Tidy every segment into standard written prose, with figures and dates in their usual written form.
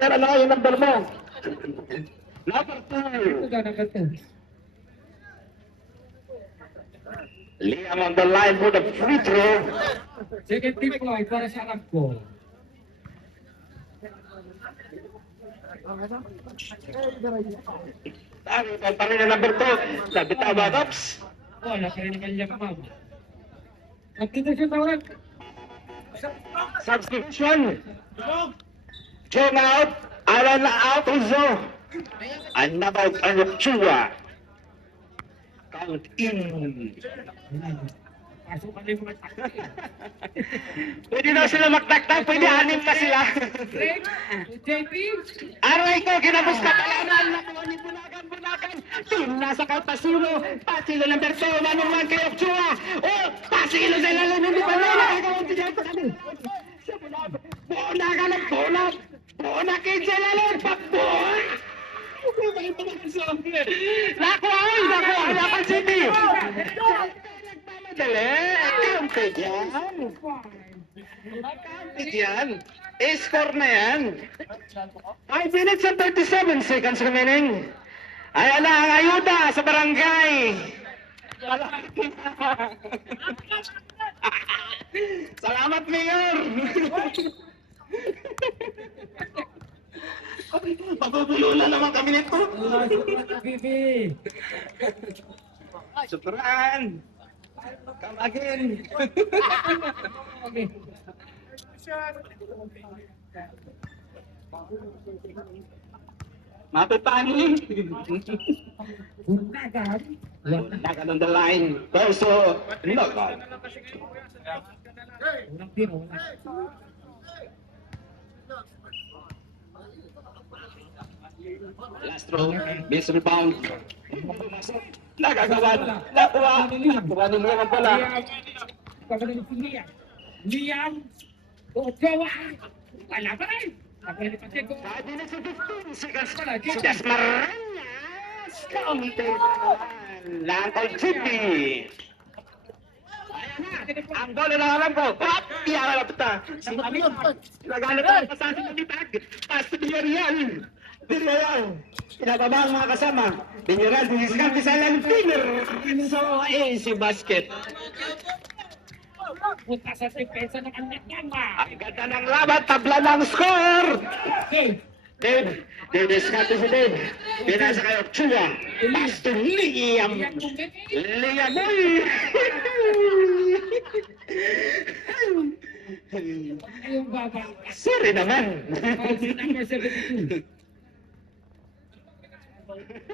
Pero ano yung number mo? Number 2. Liam on the line for the free throw. Second team point para sa Arabco. Ang tanong na number 2. Nabitaw ba, Tops? Wala pa rin naman niya mama. Substitution tawag. Substitution. John out. Alan out also. Another Chua. Count in. Pasok ka na yung mga takot. Pwede na sila magtaktak. Pwede 6 na sila. JP? Aray ko, kinabos ka talaman. Nakuha bunakan. Team nasa Kalpasilo. Pasilo number 2. Manuman kayo, Chua. Oh, pasilo sa ilalim. Hindi pa na. Nakakawang siya. Bona ka na, bona. Bona kayo sa ilalim. Pakboy. Nakuha ka, City. Dali, count yan. Count yan. Score na yan. 5 minutes and 37 seconds remaining. Ayan na ang ayuda sa barangay. Salamat, Mayor. Mabubulo na naman kami nito. Bibi. Syukran. Come again. Okay. Mapipani. Bunagan. Bunagan on the line. Verso knockout. Unang tiro. Last throw. Base rebound. Nagagawan. Nakuha. Nakuha ni Liam ang bola. Pagkakas ni Liam. Liam. Ochoa. Wala pa rin. Napili pa siya ko. 5 minutes and 15 seconds. Si Dasmariñas. Counted lang kay Jimmy. Ayan na. Ang bola na alam ko. Pop! Iyawa na pita. Naghanap ang pasasi ng bitag. Pass to Villarreal. Villarreal. Pinababa ang mga kasama. Villarreal, diskarte sa lang finger. So, easy basket. Punta sa depensa ng kanyang-kanya. Ang ganda ng laban, tabla ng score! Okay. Dave, diskarte si Dave. Pinasa kayo, Chua. Pass to Liam. Liam, boy! Ayong baba. Sorry naman. Number 72.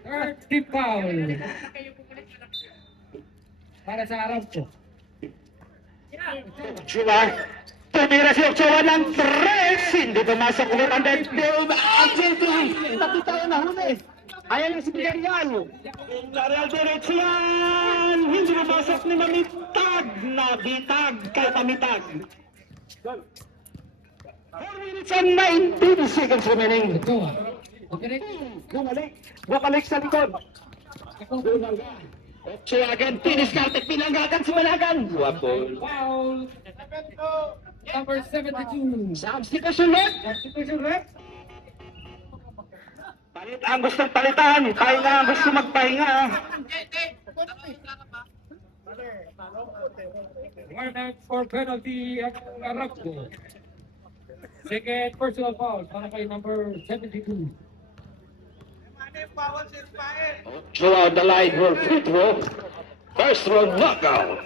Third team foul. Para sa Arabco. Chua. Tumira si Chua ng 3. Hindi pumasok ulit ang Dave. Napitaw na huli. Ayan na si Villarreal. Villarreal diretso yan. Hindi pumasok ni Mamitag. Nabitag kay Mamitag. 4 minutes and 19 seconds remaining. Ochoa. Okay. Bumalik sa likod. Chua again. Diskarte. Pinanggagan si Managan. Guwapo. Foul. Number 72. Substitution rep. Substitution rep. Palit ang gustong palitan. Pahinga ang gusto magpahinga. Warnock for penalty at Arabco. Second personal foul para kay number 72. Chua on the line for free throw. First round knockout.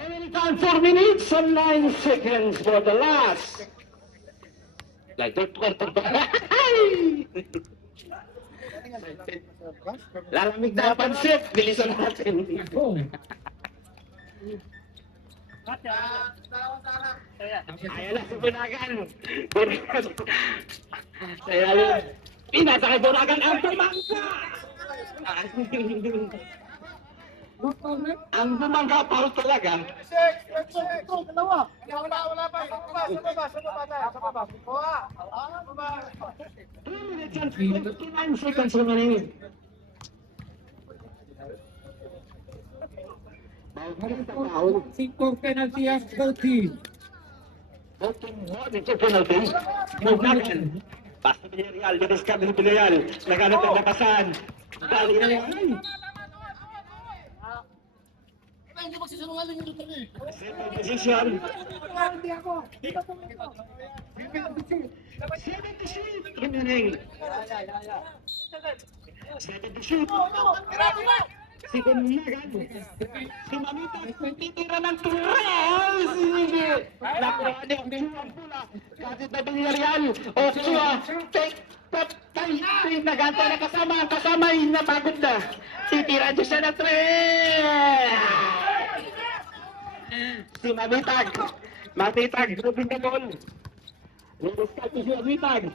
Remaining time 4 minutes and 9 seconds for the last. Like third quarter ba? Lalamig na ang pansit. Bilisan natin. Oh. Ayan na si Bunagan. Kaya pinasa kay Bunagan ang tumangka. Ang bumangga pa talaga. Wala pa. Sa baba. 3 minutes and 59 seconds remaining. Cinco penalty after team. Voting morning to penalty. Magnagan. Basta Villarreal, diniscard ng Villarreal. Laganap ang nakasan. Bali na yan. Hindi magsisinungaling yung dito eh. Second position. 76 remaining. 76. Si Bunyagan. Si Mamita. Titira ng tural. Sige. Nakuha niya ang bilang pula. Kasi na Villarreal. Ochoa. Take. Patay. Nagantay na kasama. Kasama yung napagod na. Titira niya siya na 3. Si Mamitag. Mamitag. Rubin na gol. Niliskat si Mamitag.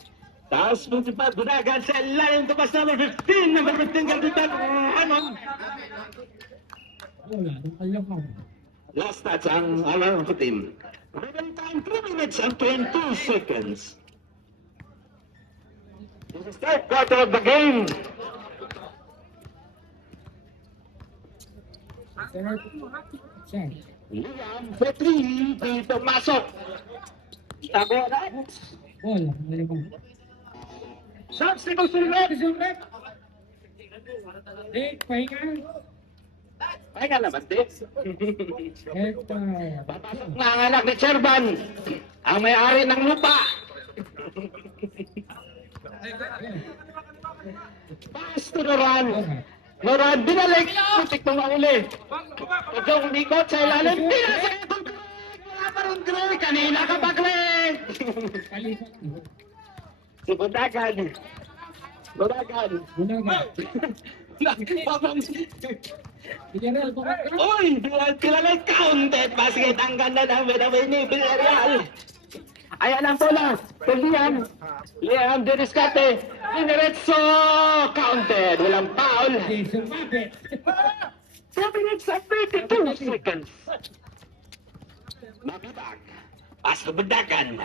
Taas mo si Pagbudagan sa line. Tumas number 15. Number 15 kapitan. Anon. Wala, alam mo. Last touch ang alarm ko team. Running time 3 minutes and 22 seconds. This is the third quarter of the game. Sorry. Liam Petri dito masok. Tago na. Wala, alam mo. Shots ni Consulat. Pahinga. Ay ka naman, Dick. Eto. Papasok na ang anak ni Cherban. Ang may-ari ng lupa. Pass to Noran. Noran, binalik. Putik mo mauli. Ikaw umikot sa ilalim. Pinasakit ang Greg. Wala pa rin Greg. Kanina ka pa, Greg. Si Budagan. Budagan. Budagan. Villarreal, Uy! Kilala counted basket. Ang ganda ng medaway ni Villarreal. Ayan ang bola. Liam. Liam Diniscate. Dineretso. Counted. Walang foul. 2 minutes and 32 seconds. Mabibag. Pass to Budagan.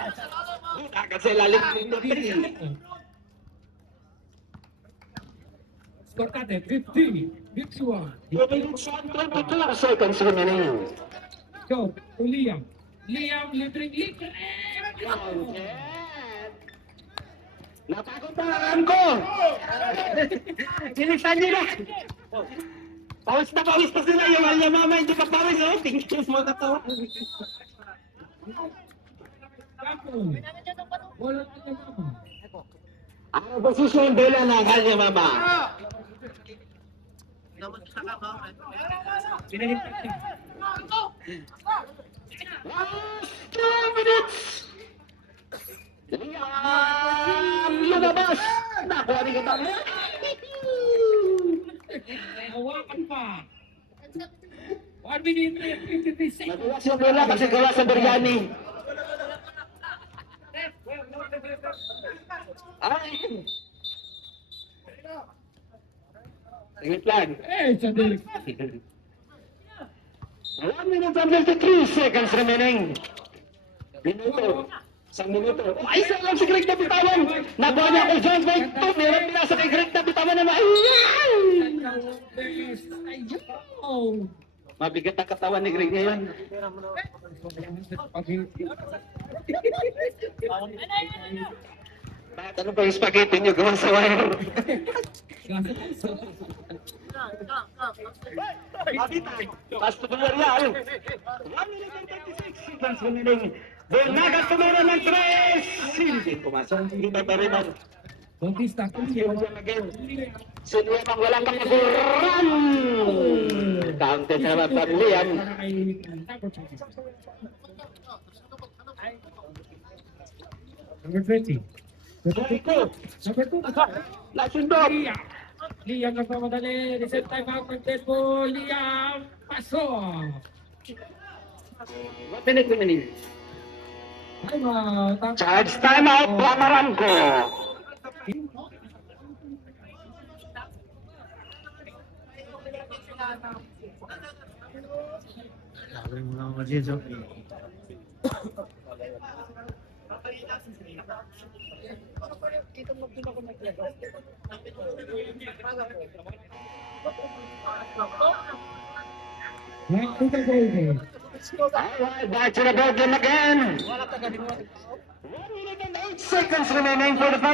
Budagan sa ilalim ng 3. Scortate 50, 51. 2 minutes and 22 seconds remaining. Go to Liam. Liam, libreng. Napagod na ang ko. Sinisan niyo na. Pawis na sila. Yung mama hindi pa pawis. Tingin mo na to. Wala ka na mama. Ang posisyon bola ng kanya mama. Pinahintay niya. Last 2 minutes. Liam lumabas. Nakuha rin kita. Hawakan pa. 1 minute and 53 seconds. Nagulas yung bola kasi gawa sa biryani. Ay! Saglit lang. Sandali. 1 minute and 53 seconds remaining. Minuto. 1 minuto. Ay, isa lang si Greg na bitawan. Nakuha niya ako John Boy. Meron nila sa kay Greg na bitawan naman. Ayan! Ayaw! Mabigat ang katawan ni Greg ngayon. Bakit ano ba yung spaghetti niyo gawa sa wire? Pass to Villarreal. 1 minute and 36 seconds remaining. Donagan tumira ng 3. Hindi pumasok. Hindi pa rin ang Bautista, Sinuha pang walang pangaguran. Counted na pang Liam. Number 20. Number 2. Nasundot. Liam nagpamadali. Reset time out ng tempo. Liam. Pasok. 1 minute remaining. Time out. Charge time out. Plamaranco. Back to the goal game. Alright, back to the ball game again. 1 minute and 8 seconds remaining for the fight.